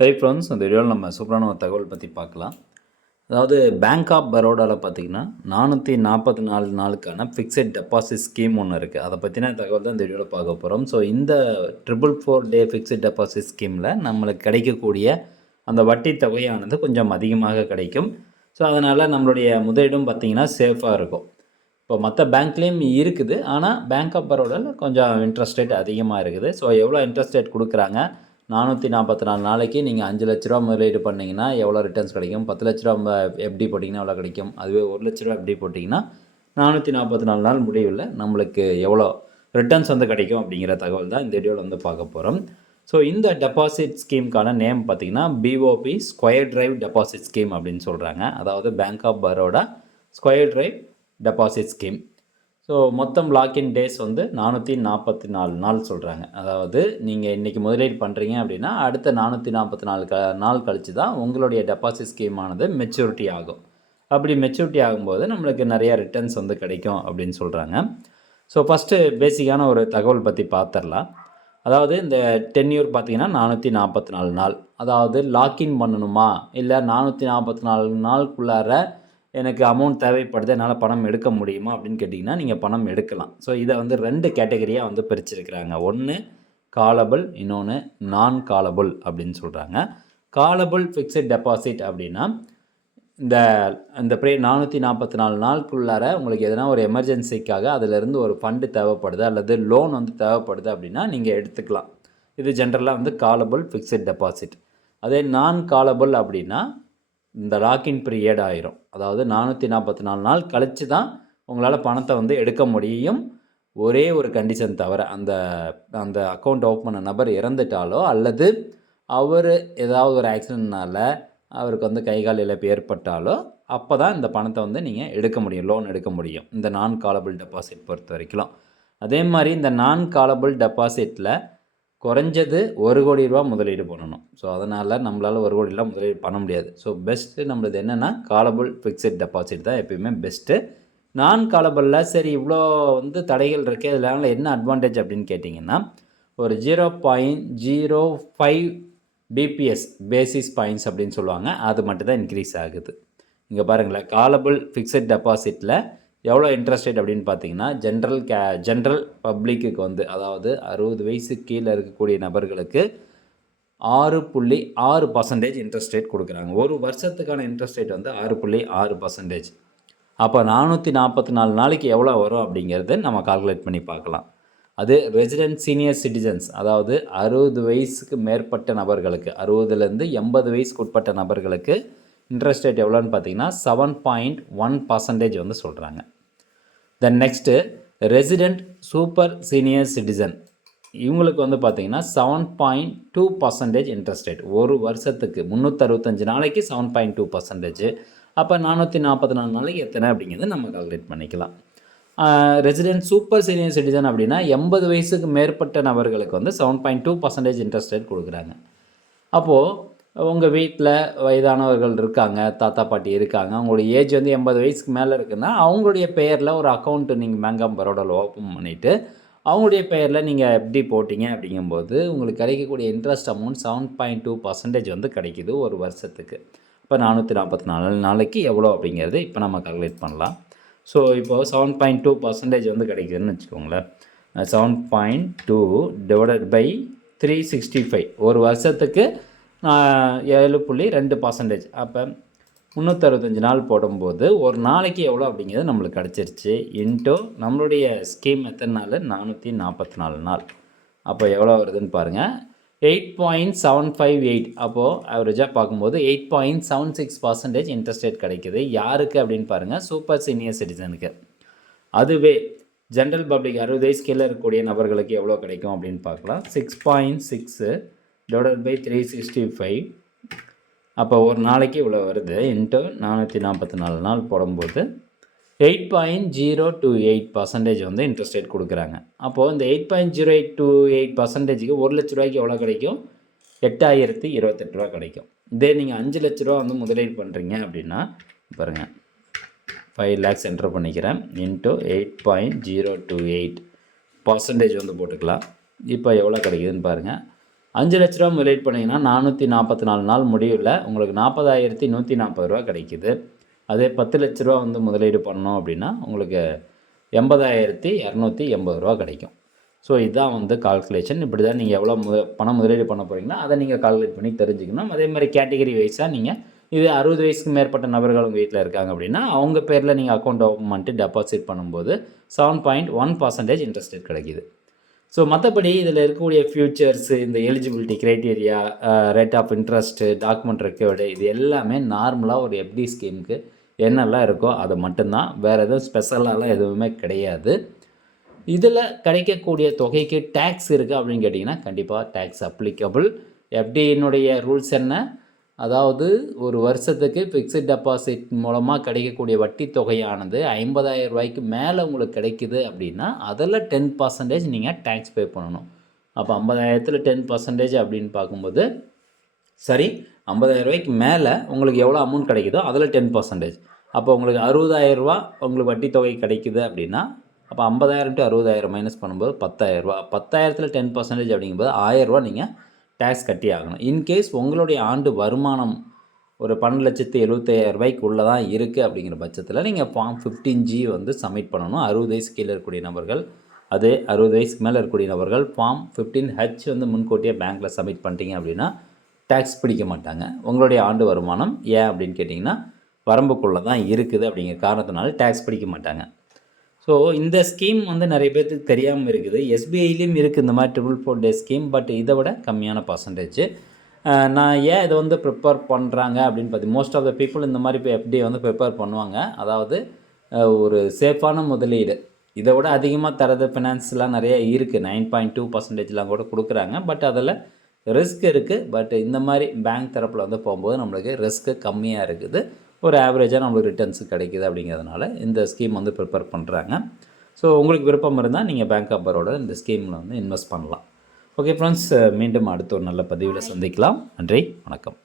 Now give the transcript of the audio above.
Friends, இந்த வீடியோவில் நம்ம சூப்பரான ஒரு தகவல் பற்றி பார்க்கலாம். அதாவது பேங்க் ஆஃப் பரோடாவில் பார்த்தீங்கன்னா 444 நாளுக்கான ஃபிக்ஸட் டெபாசிட் ஸ்கீம் ஒன்று இருக்குது. அதை பற்றின தகவல் தான் இந்த வீடியோவில் பார்க்க போகிறோம். ஸோ இந்த 444 டே ஃபிக்ஸட் டெபாசிட் ஸ்கீமில் நம்மளுக்கு கிடைக்கக்கூடிய அந்த வட்டி தொகையானது கொஞ்சம் அதிகமாக கிடைக்கும். ஸோ அதனால் நம்மளுடைய முதலீடும் பார்த்திங்கன்னா சேஃபாக இருக்கும். இப்போ மற்ற பேங்க்லேயும் இருக்குது, ஆனால் பேங்க் ஆஃப் பரோடாவில் கொஞ்சம் இன்ட்ரெஸ்ட் ரேட் அதிகமாக இருக்குது. ஸோ எவ்வளோ இன்ட்ரெஸ்ட் ரேட் கொடுக்குறாங்க, 444 நாளைக்கு நீங்கள் 5 லட்ச ரூபா முதலீடு பண்ணிங்கன்னா எவ்வளோ ரிட்டர்ன்ஸ் கிடைக்கும், 10 லட்ச ரூபா எஃப்டி போட்டிங்கன்னா எவ்வளோ கிடைக்கும், அதுவே 1 லட்ச ரூபா எஃப்டி போட்டிங்கன்னா 444 நாள் முடிவில் நம்மளுக்கு எவ்வளோ ரிட்டர்ன்ஸ் கிடைக்கும் அப்படிங்கிற தகவல் தான் இந்த வீடியோவில் பார்க்க போகிறோம். ஸோ இந்த டெபாசிட் ஸ்கீமுக்கான நேம் பார்த்திங்கன்னா BOB square drive deposit scheme அப்படின்னு சொல்கிறாங்க. அதாவது bank of Baroda square drive deposit scheme. So மொத்தம் லாக்இன் டேஸ் 444 நாள் சொல்கிறாங்க. அதாவது நீங்கள் இன்றைக்கி முதலீடு பண்ணுறீங்க அப்படின்னா அடுத்த 444 நாள் கழித்து தான் உங்களுடைய டெபாசிட் ஸ்கீமானது மெச்சூரிட்டி ஆகும். அப்படி மெச்சூரிட்டி ஆகும்போது நம்மளுக்கு நிறையா ரிட்டர்ன்ஸ் கிடைக்கும் அப்படின்னு சொல்கிறாங்க. ஸோ ஃபஸ்ட்டு பேசிக்கான ஒரு தகவல் பற்றி பார்த்துடலாம். அதாவது இந்த டென்யூர் பார்த்திங்கன்னா 444 நாள். அதாவது லாக்இன் பண்ணணுமா, இல்லை 444 நாளுக்குள்ளார எனக்கு அமௌண்ட் தேவைப்படுது, என்னால் பணம் எடுக்க முடியுமா அப்படின்னு கேட்டிங்கன்னா நீங்கள் பணம் எடுக்கலாம். ஸோ இதை 2 கேட்டகரியாக பிரிச்சிருக்கிறாங்க. ஒன்று காலபிள், இன்னொன்று நான் காலபிள் அப்படின்னு சொல்கிறாங்க. காலபிள் ஃபிக்ஸட் டெபாசிட் அப்படின்னா இந்த 444 நாளுக்குள்ளார உங்களுக்கு எதனா ஒரு எமர்ஜென்சிக்காக அதிலிருந்து ஒரு ஃபண்டு தேவைப்படுது அல்லது லோன் தேவைப்படுது அப்படின்னா நீங்கள் எடுத்துக்கலாம். இது ஜென்ரலாக காலபிள் ஃபிக்ஸட் டெபாசிட். அதே நான் காலபிள் அப்படின்னா இந்த லாக்இன் பீரியட் ஆயிரும். அதாவது 444 நாள் கழித்து தான் உங்களால் பணத்தை எடுக்க முடியும். ஒரே ஒரு கண்டிஷன் தவிர, அந்த அக்கௌண்ட் ஓப்பன் பண்ண நபர் இறந்துட்டாலோ அல்லது அவர் ஏதாவது ஒரு ஆக்சிடென்ட்னால் அவருக்கு கை கால் இழப்பு ஏற்பட்டாலோ அப்போ தான் இந்த பணத்தை நீங்கள் எடுக்க முடியும், லோன் எடுக்க முடியும், இந்த நான் காலபிள் டெபாசிட் பொறுத்த வரைக்கும். அதே மாதிரி இந்த நான் காலபிள் டெபாசிட்டில் குறைஞ்சது 1 கோடி ரூபா முதலீடு பண்ணணும். ஸோ அதனால் நம்மளால் 1 கோடிலாம் முதலீடு பண்ண முடியாது. ஸோ பெஸ்ட்டு நம்மளது என்னென்னா காலபிள் ஃபிக்ஸட் டெபாசிட் தான் எப்பயுமே பெஸ்ட்டு. நான் காலபிளில் சரி இவ்வளோ தடைகள் இருக்குது, இதனால் என்ன அட்வான்டேஜ் அப்படின்னு கேட்டிங்கன்னா ஒரு 0.05 பிபிஎஸ் பேசிஸ் பாயிண்ட்ஸ் அப்படின்னு சொல்லுவாங்க, அது மட்டும் தான் இன்க்ரீஸ் ஆகுது. இங்கே பாருங்களேன், காலபிள் ஃபிக்ஸட் டெபாசிட்டில் எவ்வளோ இன்ட்ரெஸ்ட் ரேட் அப்படின்னு பார்த்தீங்கன்னா ஜென்ரல் பப்ளிக்கு அதாவது 60 வயசுக்கு கீழே இருக்கக்கூடிய நபர்களுக்கு 6.6% இன்ட்ரெஸ்ட் ரேட் கொடுக்குறாங்க. ஒரு வருஷத்துக்கான இன்ட்ரெஸ்ட் ரேட் 6.6%. அப்போ 444 நாளைக்கு எவ்வளோ வரும் அப்படிங்கிறது நம்ம கால்குலேட் பண்ணி பார்க்கலாம். அது ரெசிடென்ட் சீனியர் சிட்டிசன்ஸ், அதாவது 60 வயசுக்கு மேற்பட்ட நபர்களுக்கு, 60லேருந்து 80 வயசுக்கு உட்பட்ட நபர்களுக்கு இன்ட்ரெஸ்ட் ரேட் எவ்வளோன்னு பார்த்தீங்கன்னா 7.1% சொல்கிறாங்க. Then next resident super senior citizen, இவங்களுக்கு பார்த்தீங்கன்னா 7.2% இன்ட்ரெஸ்ட் ரேட். ஒரு வருஷத்துக்கு 365 நாளைக்கு 7.2%. அப்போ 444 நாளைக்கு எத்தனை அப்படிங்கிறது நம்ம கால்குலேட் பண்ணிக்கலாம். ரெசிடெண்ட் சூப்பர் சீனியர் சிட்டிசன் அப்படின்னா 80 வயசுக்கு மேற்பட்ட நபர்களுக்கு 7.2% இன்ட்ரெஸ்ட் ரேட் கொடுக்குறாங்க. அப்போது உங்கள் வீட்டில் வயதானவர்கள் இருக்காங்க, தாத்தா பாட்டி இருக்காங்க, அவங்களுடைய ஏஜ் 80 வயசுக்கு மேலே இருக்குன்னா அவங்களுடைய பெயரில் ஒரு அக்கௌண்ட்டு நீங்கள் பேங்க் ஆஃப் பரோடாவில் ஓப்பன் பண்ணிவிட்டு அவங்களுடைய பெயரில் நீங்கள் எப்படி போட்டிங்க அப்படிங்கும்போது உங்களுக்கு கிடைக்கக்கூடிய இன்ட்ரெஸ்ட் அமௌண்ட் 7.2% கிடைக்கிது ஒரு வருஷத்துக்கு. இப்போ 444 நாளைக்கு எவ்வளோ அப்படிங்கிறது இப்போ நம்ம கால்குலேட் பண்ணலாம். ஸோ இப்போது 7.2% கிடைக்குதுன்னு வச்சுக்கோங்களேன். 7.2 டிவைடட் பை 365 ஒரு வருஷத்துக்கு 7.2%. அப்போ 365 நாள் போடும்போது ஒரு நாளைக்கு எவ்வளோ அப்படிங்கிறது நம்மளுக்கு கிடச்சிருச்சு. இன்ட்டு நம்மளுடைய ஸ்கீம் எத்தனை நாள், 444 நாள். அப்போ எவ்வளோ வருதுன்னு பாருங்கள், 8.758. அப்போது ஆவரேஜாக பார்க்கும்போது 8.76% இன்ட்ரெஸ்ட் ரேட் கிடைக்கிது. யாருக்கு அப்படின்னு பாருங்கள், சூப்பர் சீனியர் சிட்டிசனுக்கு. அதுவே ஜென்ரல் பப்ளிக் 60 வயசு கீழே இருக்கக்கூடிய நபர்களுக்கு எவ்வளோ கிடைக்கும் அப்படின்னு பார்க்கலாம். 6.6 டிவைடட் பை 365. அப்போ ஒரு நாளைக்கு இவ்வளோ வருது. இன்ட்டு 444 நாள் போடும்போது 8.028% இன்ட்ரெஸ்ட் ரேட் கொடுக்குறாங்க. அப்போது இந்த 8.028%க்கு 1 லட்ச ரூபாய்க்கு எவ்வளோ கிடைக்கும், 8028 ரூபா கிடைக்கும். இதே நீங்கள் 5 லட்ச ரூபா முதலீடு பண்ணுறீங்க அப்படின்னா பாருங்கள், 5 lakhs என்டர் பண்ணிக்கிறேன். இன்ட்டு 8.028% போட்டுக்கலாம். இப்போ எவ்வளோ கிடைக்குதுன்னு பாருங்கள், ரூ. 5,00,000 முதலீடு பண்ணிங்கன்னா 444 நாள் முடிவில் உங்களுக்கு 40,140 ரூபா கிடைக்குது. அதே ரூ. 10,00,000 வந்து முதலீடு பண்ணோம் அப்படின்னா உங்களுக்கு 80,280 ரூபா கிடைக்கும். ஸோ இதுதான் வந்து கால்குலேஷன். இப்படி தான் நீங்கள் எவ்வளோ பணம் முதலீடு பண்ண போகிறீங்களோ அதை நீங்கள் கால்குலேட் பண்ணி தெரிஞ்சுக்கணும். அதே மாதிரி கேட்டகரி வைஸாக நீங்கள் இது 60 வயசுக்கு மேற்பட்ட நபர்கள் உங்கள் வீட்டில் இருக்காங்க அப்படின்னா அவங்க பேரில் நீங்கள் அக்கௌண்ட் ஓப்பன் பண்ணிட்டு டெபாசிட் பண்ணும்போது 7.1% இன்ட்ரெஸ்ட் ரேட் கிடைக்கிது. ஸோ மற்றபடி இதில் இருக்கக்கூடிய ஃபியூச்சர்ஸு, இந்த eligibility criteria, rate of interest, document record, இது எல்லாமே நார்மலாக ஒரு எஃப்டி ஸ்கீமுக்கு என்னெல்லாம் இருக்கோ அது மட்டும்தான். வேறு எதுவும் ஸ்பெஷலாலாம் எதுவுமே கிடையாது. இதில் கிடைக்கக்கூடிய தொகைக்கு டேக்ஸ் இருக்குது அப்படின்னு கேட்டிங்கன்னா கண்டிப்பாக டேக்ஸ் அப்ளிகபிள். எஃப்டியினுடைய ரூல்ஸ் என்ன? அதாவது ஒரு வருஷத்துக்கு ஃபிக்ஸட் டெபாசிட் மூலமாக கிடைக்கக்கூடிய வட்டி தொகையானது 50,000 ரூபாய்க்கு மேலே உங்களுக்கு கிடைக்குது அப்படின்னா அதில் 10% நீங்கள் டேக்ஸ் பே பண்ணணும். அப்போ 50,000த்தில் 10% அப்படின்னு பார்க்கும்போது சரி 50,000 ரூபாய்க்கு மேலே உங்களுக்கு எவ்வளோ அமௌண்ட் கிடைக்குதோ அதில் 10%. அப்போ உங்களுக்கு 60,000 ரூபா உங்களுக்கு வட்டி தொகை கிடைக்குது அப்படின்னா அப்போ 50,000 × 60,000 மைனஸ் பண்ணும்போது 10,000 ரூபா. 10,000த்தில் 10% அப்படிங்கும்போது 1,000 ரூபா நீங்கள் டேக்ஸ் கட்டி ஆகணும். இன்கேஸ் உங்களுடைய ஆண்டு வருமானம் ஒரு 12,75,000 ரூபாய்க்குள்ளே தான் இருக்குது அப்படிங்கிற பட்சத்தில் நீங்கள் ஃபார்ம் 15G வந்து சப்மிட் பண்ணணும். 60 வயசு கீழே இருக்கக்கூடிய நபர்கள், அதே 60 வயசுக்கு மேலே இருக்கக்கூடிய நபர்கள் ஃபார்ம் 15H வந்து முன்கூட்டியே பேங்க்கில் சப்மிட் பண்ணிட்டீங்க அப்படின்னா டேக்ஸ் பிடிக்க மாட்டாங்க. உங்களுடைய ஆண்டு வருமானம் ஏன் அப்படின்னு கேட்டிங்கன்னா வரம்புக்குள்ளே தான் இருக்குது அப்படிங்கிற காரணத்தினால டேக்ஸ் பிடிக்க மாட்டாங்க. ஸோ இந்த ஸ்கீம் வந்து நிறைய பேர்த்துக்கு தெரியாமல் இருக்குது. எஸ்பிஐலையும் இருக்குது இந்த மாதிரி 444 டே ஸ்கீம். பட் இதை விட கம்மியான பர்சன்டேஜ். நான் ஏன் இதை வந்து ப்ரிப்பேர் பண்ணுறாங்க அப்படின்னு பார்த்து மோஸ்ட் ஆஃப் த பீப்புள் இந்த மாதிரி இப்போ எஃப்டி வந்து ப்ரிப்பேர் பண்ணுவாங்க. அதாவது ஒரு சேஃபான முதலீடு இதை விட அதிகமாக தரது ஃபினான்ஸ்லாம் நிறைய இருக்குது. 9.2%லாம் கூட கொடுக்குறாங்க. பட் அதில் ரிஸ்க் இருக்குது. பட் இந்த மாதிரி பேங்க் தரப்பில் வந்து போகும்போது நம்மளுக்கு ரிஸ்க்கு கம்மியாக இருக்குது. ஒரு ஆவரேஜாக நம்மளுக்கு ரிட்டர்ன்ஸு கிடைக்குது. அப்படிங்கிறதுனால இந்த ஸ்கீம் வந்து ப்ரிப்பேர் பண்ணுறாங்க. ஸோ உங்களுக்கு விருப்பம் இருந்தால் நீங்கள் பேங்க் ஆஃப் பரோடா இந்த ஸ்கீமில் வந்து இன்வெஸ்ட் பண்ணலாம். ஓகே ஃப்ரெண்ட்ஸ், மீண்டும் அடுத்த ஒரு நல்ல பதிவில் சந்திக்கலாம். நன்றி, வணக்கம்.